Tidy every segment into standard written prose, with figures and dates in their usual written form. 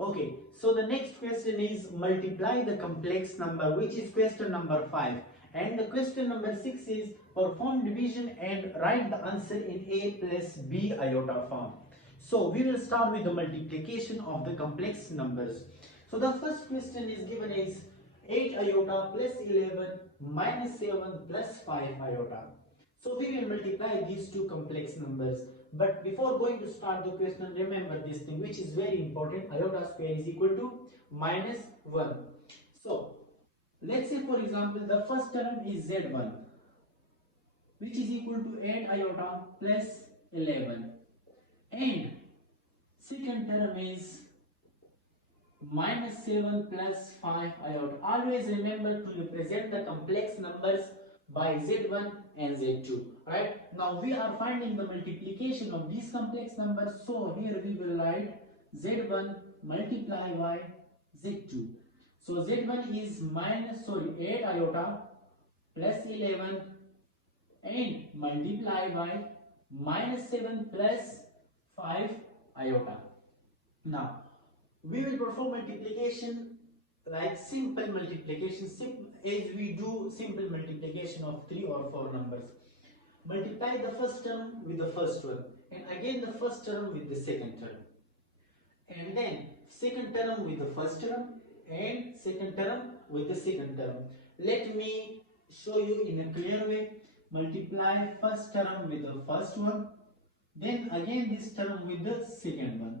Okay, so the next question is multiply the complex number, which is question number 5. And the question number 6 is perform division and write the answer in a plus b iota form. So we will start with the multiplication of the complex numbers. So the first question is given is 8 iota plus 11 minus 7 plus 5 iota. So we will multiply these two complex numbers. But before going to start the question, remember this thing which is very important. Iota square is equal to minus 1. So let's say for example the first term is z1, which is equal to 8 iota plus 11, and second term is minus 7 plus 5 iota. Always remember to represent the complex numbers by z1 and z2. Right, now we are finding the multiplication of these complex numbers, so here we will write z1 multiply by z2. So z1 is 8 iota plus 11 and multiply by minus 7 plus 5 iota. Now we will perform multiplication like simple multiplication, as we do simple multiplication of 3 or 4 numbers. Multiply the first term with the first one, and again the first term with the second term, and then second term with the first term, and second term with the second term. Let me show you in a clear way. Multiply first term with the first one, then again this term with the second one,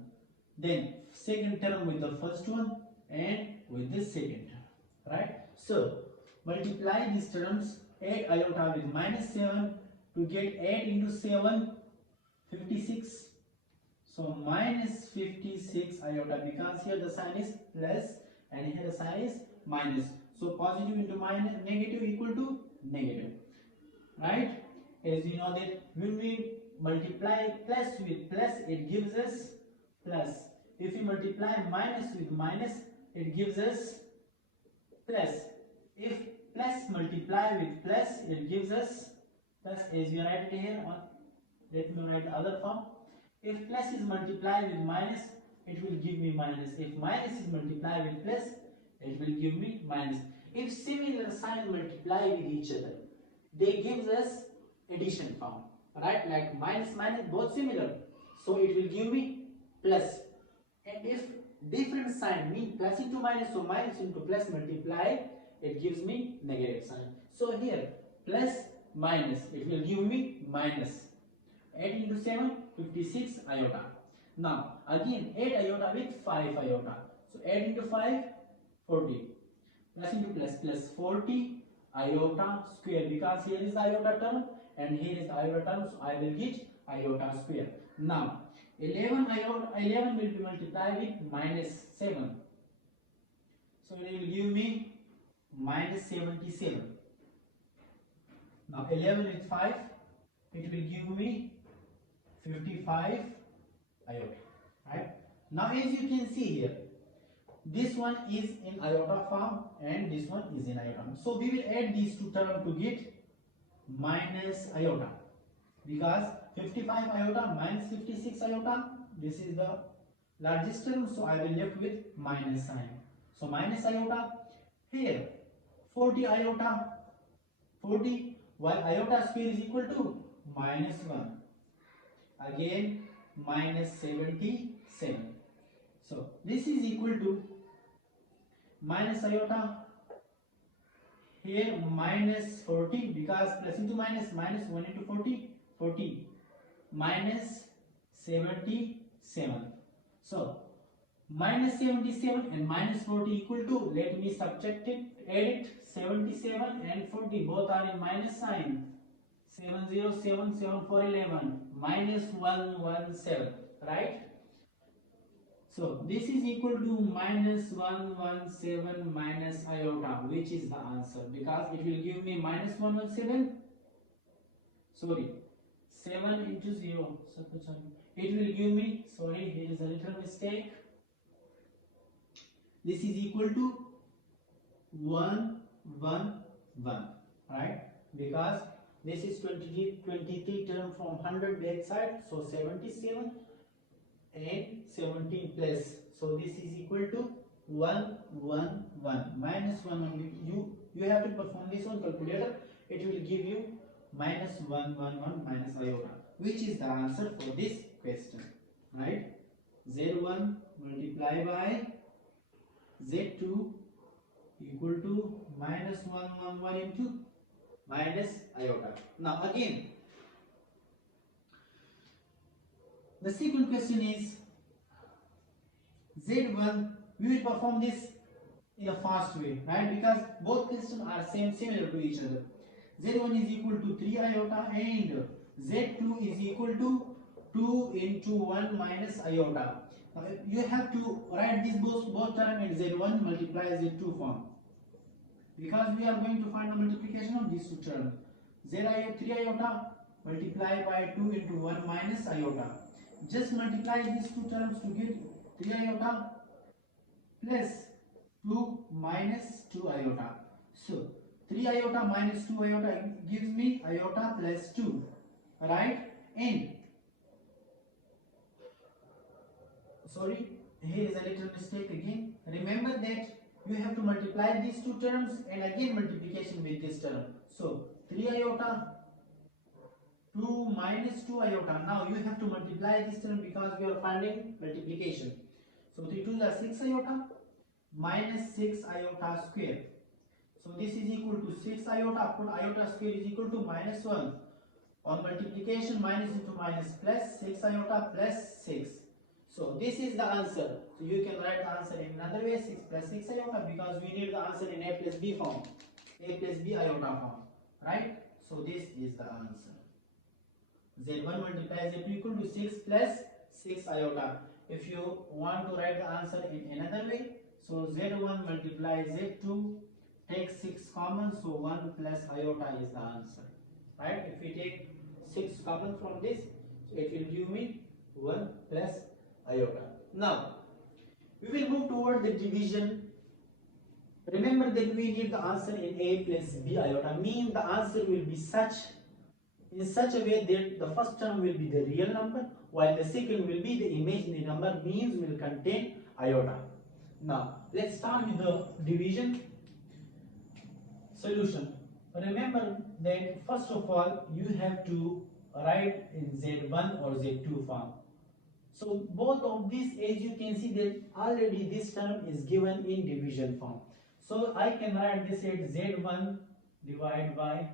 then second term with the first one and with the second term. Right, so multiply these terms. 8 iota with minus 7 to get 8 into 7, 56. So minus 56 iota, because here the sign is plus and here the sign is minus. So positive into minus, negative equal to negative. Right, as you know that when we multiply plus with plus, it gives us plus. If we multiply minus with minus, it gives us plus. If plus multiply with plus, it gives us plus, as you write it here. Let me write the other form. If plus is multiplied with minus, it will give me minus. If minus is multiplied with plus, it will give me minus. If similar sign multiply with each other, they gives us addition form. Right, like minus minus both similar, so it will give me plus. And if different sign mean plus into minus, so minus into plus multiply, it gives me negative sign. So here plus minus, it will give me minus. 8 into 7, 56 iota. Now again 8 iota with 5 iota. So 8 into 5, 40. Plus into plus, plus 40 iota square, because here is the iota term and here is the iota term, so I will get iota square. Now 11 will be multiplied with minus 7, so it will give me minus 77. Now 11 with 5, it will give me 55 iota. Right, now as you can see here, this one is in iota form and this one is in iota. So we will add these two terms to get minus iota, because 55 iota minus 56 iota, this is the largest term, so I will left with minus sign. So minus iota. Here 40 iota, 40, while iota square is equal to minus 1, again minus 77. So this is equal to minus iota, here minus 40, because plus into minus, minus 1 into 40, 40, minus 77. So minus 77 and minus 40 equal to, let me subtract it, add it. 77 and 40 both are in minus sign. 707, 7 4 11, minus 117. Right, so this is equal to minus 117 minus iota, which is the answer, because it will give me minus 117, sorry, 7 into 0, it will give me, sorry, here is a little mistake, this is equal to 111, right, because This is 23 term from 100 back side, so 77 and 17 plus. So this is equal to 111 minus 1 only. You have to perform this on calculator. It will give you minus 111 minus iota, which is the answer for this question, right? Z1 multiply by Z2 equal to minus 111 into minus iota. Now again, the second question is Z1. We will perform this in a fast way, right? Because both questions are similar to each other. Z1 is equal to 3 iota and Z2 is equal to 2 into 1 minus iota. Now you have to write this both term in Z1 multiply Z2 form, because we are going to find the multiplication of these two terms. 3 iota multiply by 2 into 1 minus iota. Just multiply these two terms to get 3 iota plus 2 minus 2 iota. So 3 iota minus 2 iota gives me iota plus 2, right? And sorry, here is a little mistake again. Remember that you have to multiply these two terms and again multiplication with this term. So 3 iota 2 minus 2 iota. Now you have to multiply this term because we are finding multiplication. So 3 2s are 6 iota minus 6 iota square. So this is equal to 6 iota upon iota square is equal to minus 1. On multiplication, minus into minus plus 6 iota plus 6. So this is the answer. So you can write the answer in another way, 6 plus 6 iota, because we need the answer in a plus b form, a plus b iota form, right? So this is the answer. Z1 multiplies Z2 equal to 6 plus 6 iota. If you want to write the answer in another way, so Z1 multiplies Z2, take 6 common, so 1 plus iota is the answer, right? If we take 6 common from this, it will give me 1 plus iota. Now we will move toward the division. Remember that we need the answer in a plus b iota, means the answer will be in such a way that the first term will be the real number while the second will be the imaginary number, means will contain iota. Now let's start with the division solution. Remember that first of all you have to write in Z1 or Z2 form. So both of these, as you can see that already this term is given in division form. So I can write this as Z1 divided by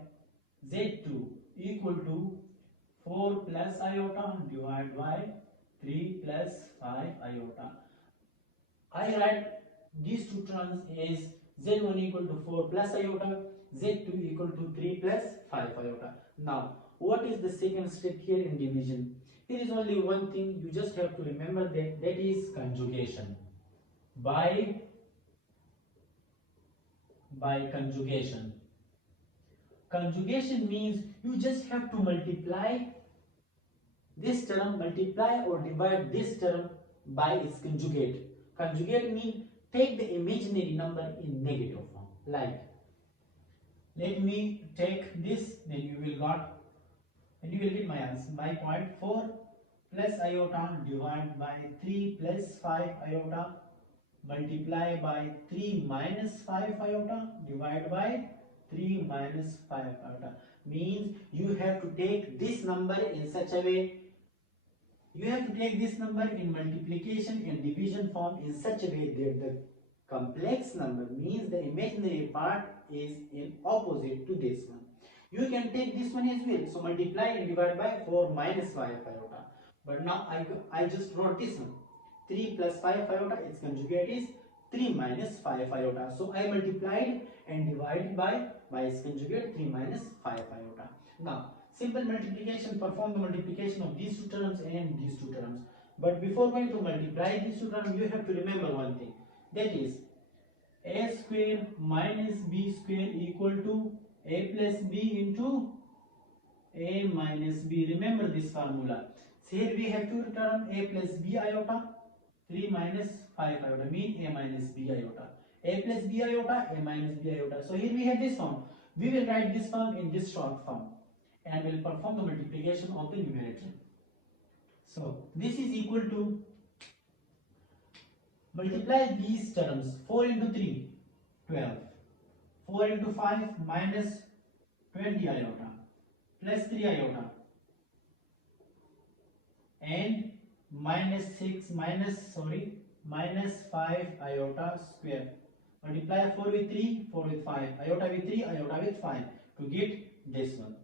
Z2 equal to 4 plus iota divided by 3 plus 5 iota. I write these two terms as Z1 equal to 4 plus iota, Z2 equal to 3 plus 5 iota. Now what is the second step here in division? There is only one thing you just have to remember, that is conjugation. By conjugation. Conjugation means you just have to multiply this term, multiply or divide this term by its conjugate. Conjugate means take the imaginary number in negative form. Like, let me take this, then you will get my answer. My point, 4 plus iota divided by 3 plus 5 iota multiply by 3 minus 5 iota divided by 3 minus 5 iota, means you have to take this number in such a way, you have to take this number in multiplication and division form in such a way that the complex number, means the imaginary part, is in opposite to this one. You can take this one as well, so multiply and divide by 4 minus 5 iota. But now I just wrote this one, 3 plus 5 iota, its conjugate is 3 minus 5 iota. So I multiplied and divided by its conjugate 3 minus 5 iota. Now simple multiplication, perform the multiplication of these two terms and these two terms. But before going to multiply these two terms, you have to remember one thing, that is a square minus b square equal to a plus b into a minus b. Remember this formula. So here we have two terms, a plus b iota, 3 minus 5 iota, mean a minus b iota. A plus b iota, a minus b iota. So here we have this form. We will write this form in this short form. and will perform the multiplication of the numerator. So this is equal to, multiply these terms, 4 into 3, 12, 4 into 5 minus 20 iota, plus 3 iota, and minus 5 iota square. Multiply 4 with 3, 4 with 5, iota with 3, iota with 5 to get this one.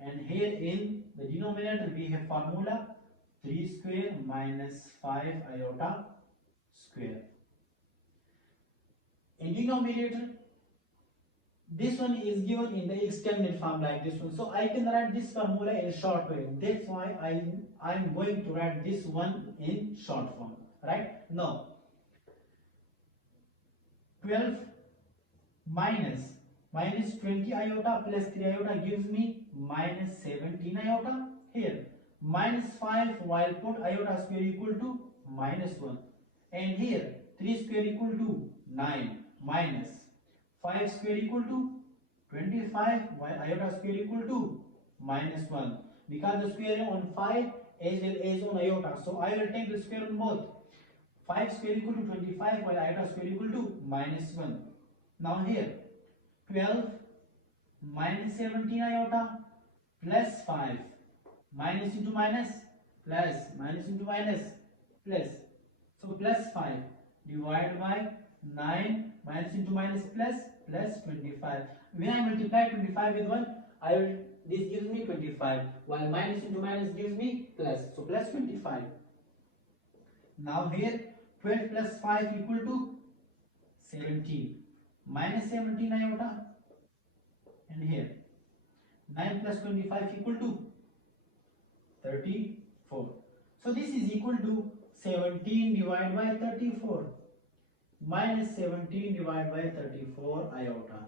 And here in the denominator we have formula 3 square minus 5 iota square. In denominator, this one is given in the extended form like this one. So I can write this formula in short way. That's why I am going to write this one in short form. Right? Now, 12 minus 20 iota plus 3 iota gives me minus 17 iota. Here, minus 5 while put iota square equal to minus 1. And here, 3 square equal to 9 minus 5 square equal to 25 while iota square equal to minus 1. Because the square on 5 as well as on iota. So I will take the square on both. 5 square equal to 25 while iota square equal to minus 1. Now here 12 minus 17 iota plus 5 minus into minus plus minus into minus plus. So plus 5 divided by 9 minus into minus plus 25. When I multiply 25 with 1, this gives me 25 while minus into minus gives me plus. So plus 25. Now here 12 plus 5 equal to 17 minus 17 iota, and here 9 plus 25 equal to 34. So this is equal to 17 divided by 34 minus 17 divided by 34 iota,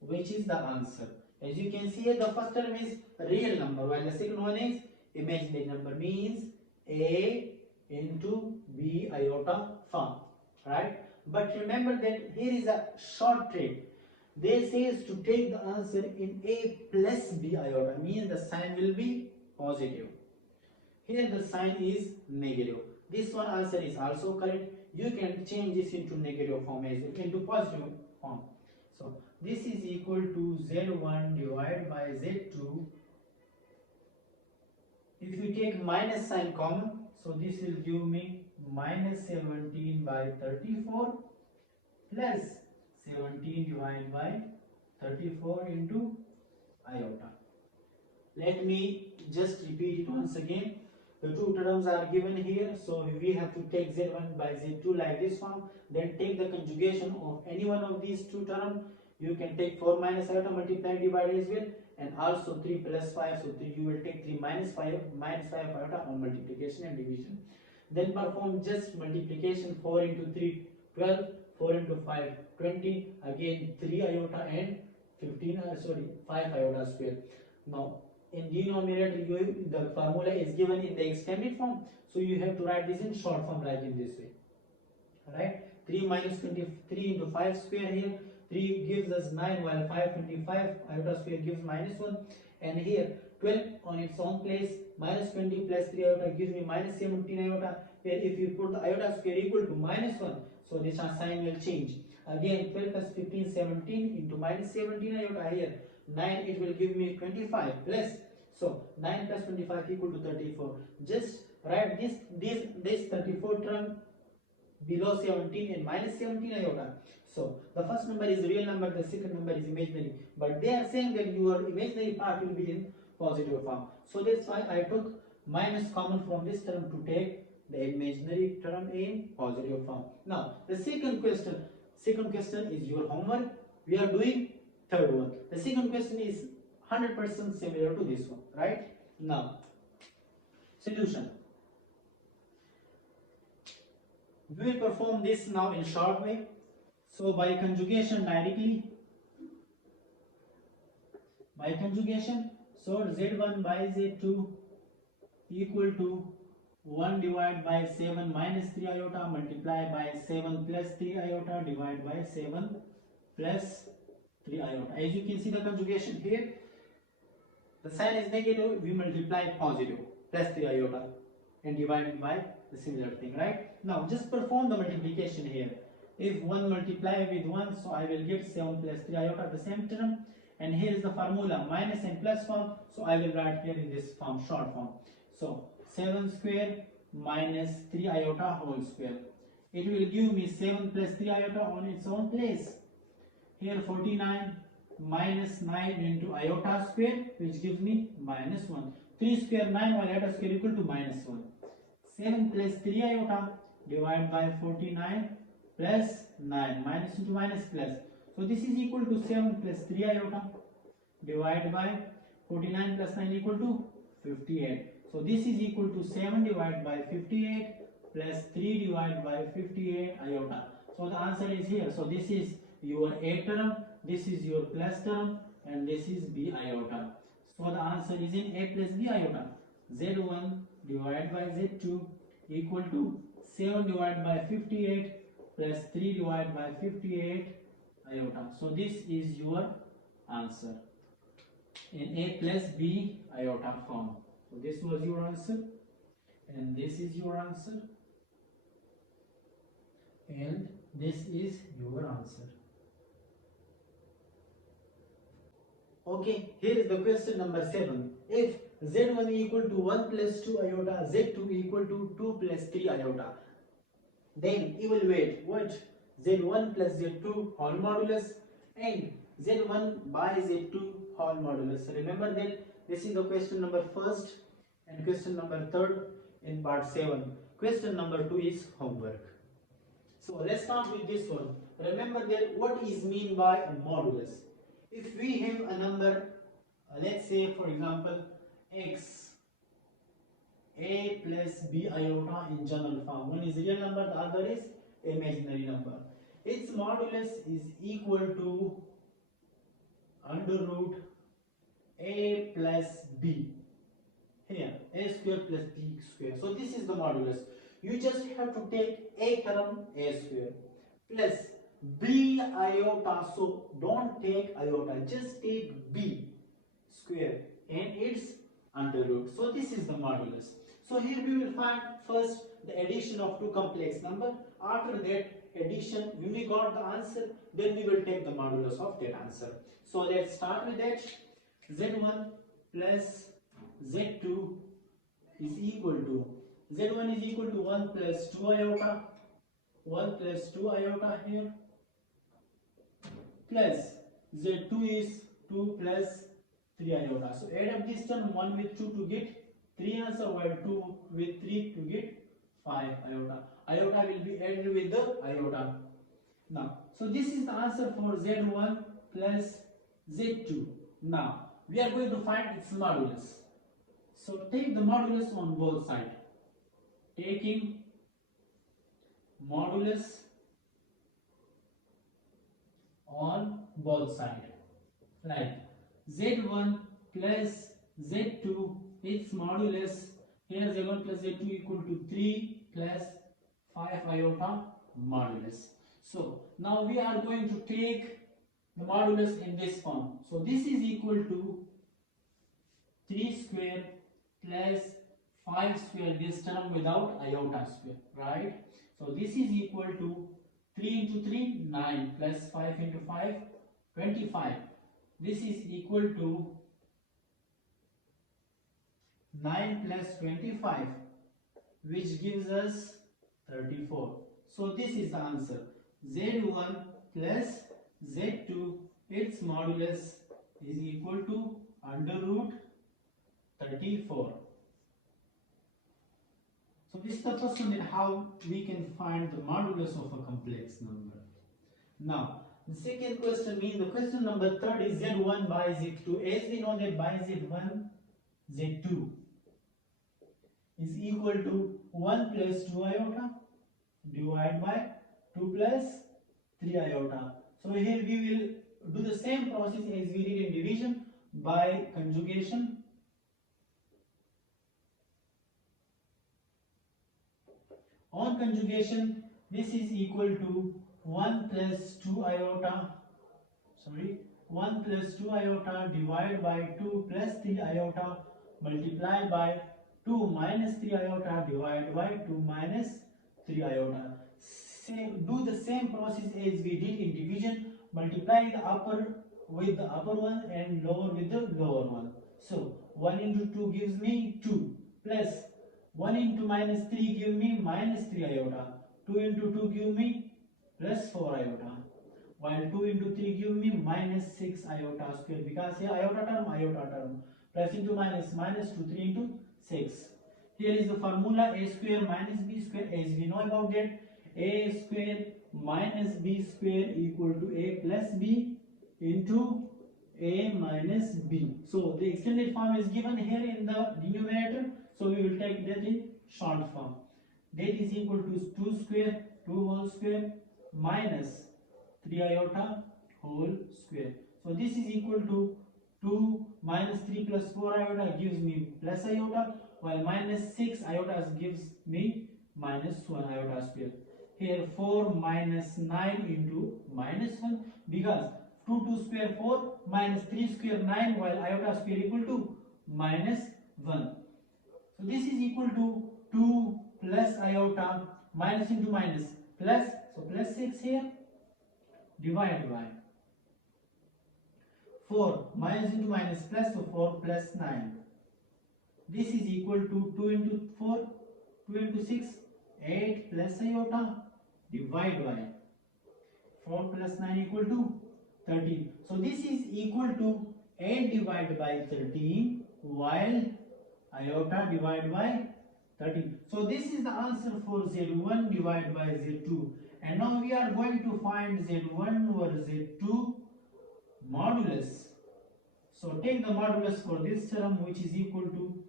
which is the answer. As you can see here, the first term is real number while the second one is imaginary number, means A into B iota form, right? But remember that here is a short trick. They says to take the answer in A plus B iota, means the sign will be positive. Here the sign is negative. This one answer is also correct. You can change this into negative form as well, into positive form. So this is equal to Z1 divided by Z2. If you take minus sign common, so this will give me minus 17 by 34 plus 17 divided by 34 into iota. Let me just repeat it once again. The two terms are given here, so we have to take Z1 by Z2 like this form. Then take the conjugation of any one of these two terms. You can take 4 minus iota, multiply, divide as well, and also 3 plus 5. So you will take 3 minus 5 iota on multiplication and division. Then perform just multiplication. 4 into 3 12, 4 into 5 20, again 3 iota and 5 iota square. Now in denominator the formula is given in the extended form, so you have to write this in short form like in this way. Alright, 3 minus 23 into 5 square, here 3 gives us 9 while 525 iota square gives minus 1, and here 12 on its own place, minus 20 plus 3 iota gives me minus 17 iota. Here if you put the iota square equal to minus 1, so this sign will change. Again 12 plus 15 17 into minus 17 iota, here 9, it will give me 25 plus, so 9 plus 25 equal to 34. Just write this 34 term below 17 and minus 17 iota. So the first number is real number, the second number is imaginary, but they are saying that your imaginary part will be in positive form. So that's why I took minus common from this term to take the imaginary term in positive form. Now the second question is your homework. We are doing third one. The second question is 100% similar to this one, right? Now, solution. We will perform this now in short way. So by conjugation directly, so Z1 by Z2 equal to 1 divided by 7 minus 3 iota multiplied by 7 plus 3 iota divided by 7 plus 3 iota. As you can see the conjugation here, The sign is negative, we multiply positive, plus 3 iota, and divide by the similar thing, right? Now just perform the multiplication here. If 1 multiply with 1, so I will get 7 plus 3 iota, the same term. And here is the formula, minus and plus form, so I will write here in this form, short form. So 7 square minus 3 iota whole square. It will give me 7 plus 3 iota on its own place. Here 49 minus 9 into iota square, which gives me minus 1. 3 square 9 or iota square equal to minus 1. 7 plus 3 iota divided by 49 plus 9, minus into minus plus. So this is equal to 7 plus 3 iota divided by 49 plus 9 equal to 58. So this is equal to 7 divided by 58 plus 3 divided by 58 iota. So the answer is here. So this is your A term, this is your plus term, and this is B iota. So the answer is in A plus B iota. Z1 divided by Z2 equal to 7 divided by 58 plus 3 divided by 58 iota. So this is your answer in A plus B iota form. So this was your answer, and this is your answer, and this is your answer. Okay, here is the question number 7. If Z1 equal to 1 plus 2 iota, Z2 equal to 2 plus 3 iota, then evaluate what Z1 plus Z2 whole modulus and Z1 by Z2 whole modulus. Remember that this is the question number 1st and question number 3rd in part 7. Question number 2 is homework. So let's start with this one. Remember that what is mean by a modulus. If we have a number, let's say for example x, a plus b iota in general form. One is real number, the other is imaginary number. Its modulus is equal to under root a plus b. Here a square plus b square. So this is the modulus. You just have to take a term a square plus b iota. So don't take iota, just take b square and its under root. So this is the modulus. So here we will find first the addition of two complex number. After that addition, when we got the answer, then we will take the modulus of that answer. So let's start with that. Z1 plus Z2 is equal to, Z1 is equal to 1 plus 2 iota, 1 plus 2 iota here, plus Z2 is 2 plus 3 iota. So add up this term 1 with 2 to get 3 answer, while 2 with 3 to get 5 iota. Iota will be added with the iota. Now, so this is the answer for Z1 plus Z2. Now, we are going to find its modulus. So take the modulus on both sides. Taking modulus on both sides. Like Z1 plus Z2, its modulus, here Z1 plus Z2 equal to 3 plus 5 iota modulus. So now we are going to take the modulus in this form. So this is equal to 3 square plus 5 square, this term without iota square, right? So this is equal to 3 into 3, 9, plus 5 into 5, 25. This is equal to 9 plus 25, which gives us 34. So this is the answer. Z1 plus Z2, its modulus is equal to under root 34. So this is the first one, that how we can find the modulus of a complex number. Now, the second question means the question number 3rd is Z1 by Z2. As we know that by Z1, Z2 is equal to 1 plus 2 iota divided by 2 plus 3 iota. So here we will do the same process as we did in division by conjugation. On conjugation, this is equal to 1 plus 2 iota, 1 plus 2 iota divided by 2 plus 3 iota multiply by 2 minus 3 iota divided by 2 minus 3 iota. Do the same process as we did in division. Multiply the upper with the upper one and lower with the lower one. So 1 into 2 gives me 2 plus 1 into minus 3 give me minus 3 iota. 2 into 2 give me plus 4 iota. While 2 into 3 give me minus 6 iota square, because here iota term, plus into minus, minus 2, 3 into 6. Here is the formula a square minus b square, as we know about that. A square minus b square equal to a plus b into a minus b. So the extended form is given here in the denominator, so we will take that in short form. That is equal to 2 square, 2 whole square minus 3 iota whole square. So this is equal to 2 minus 3 plus 4 iota gives me plus iota, while minus 6 iota gives me minus 1 iota square. Here 4 minus 9 into minus 1, because 2 square 4 minus 3 square 9, while iota square equal to minus 1. So this is equal to 2 plus iota minus into minus plus, so plus 6 here divided by 4 minus into minus plus, so 4 plus 9. This is equal to 2 into 4, 2 into 6, 8 plus iota divide by 4 plus 9 equal to 13. So this is equal to 8 divided by 13, while iota divided by 13. So this is the answer for Z1 divided by Z2. And now we are going to find Z1 over Z2 modulus. So take the modulus for this term, which is equal to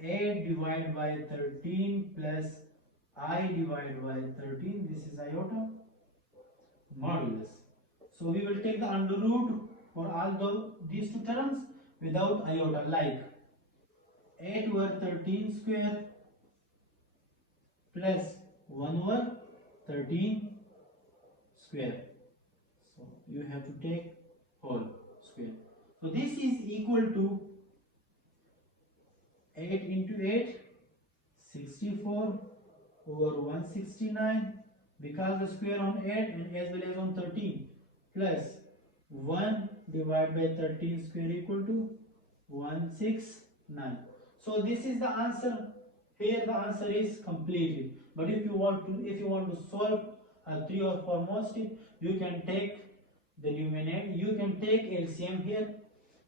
8 divided by 13 plus I divided by 13. This is iota modulus. So we will take the under root for all these two terms without iota, like 8 over 13 square plus 1 over 13 square. So you have to take whole square. So this is equal to 8 into 8, 64 over 169, because the square on 8 and as well as on 13, plus 1 divided by 13 square equal to 169. So this is the answer. Here the answer is completed. But if you want to solve a 3 or 4 more step, you can take the numerator. You can take LCM here.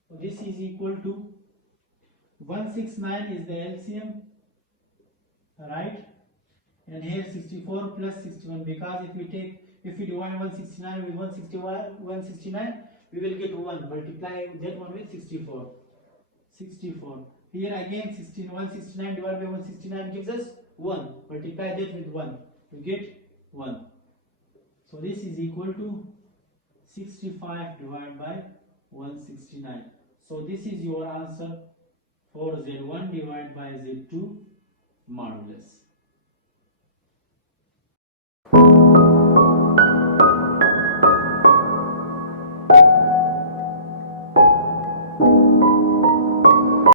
So this is equal to 169 is the LCM, right? And here 64 plus 61, because if we divide 169 with 169, we will get 1. Multiply that one with 64. 64. Here again 169 divided by 169 gives us 1. Multiply that with 1. You get 1. So this is equal to 65 divided by 169. So this is your answer for Z1 divided by Z2 modulus.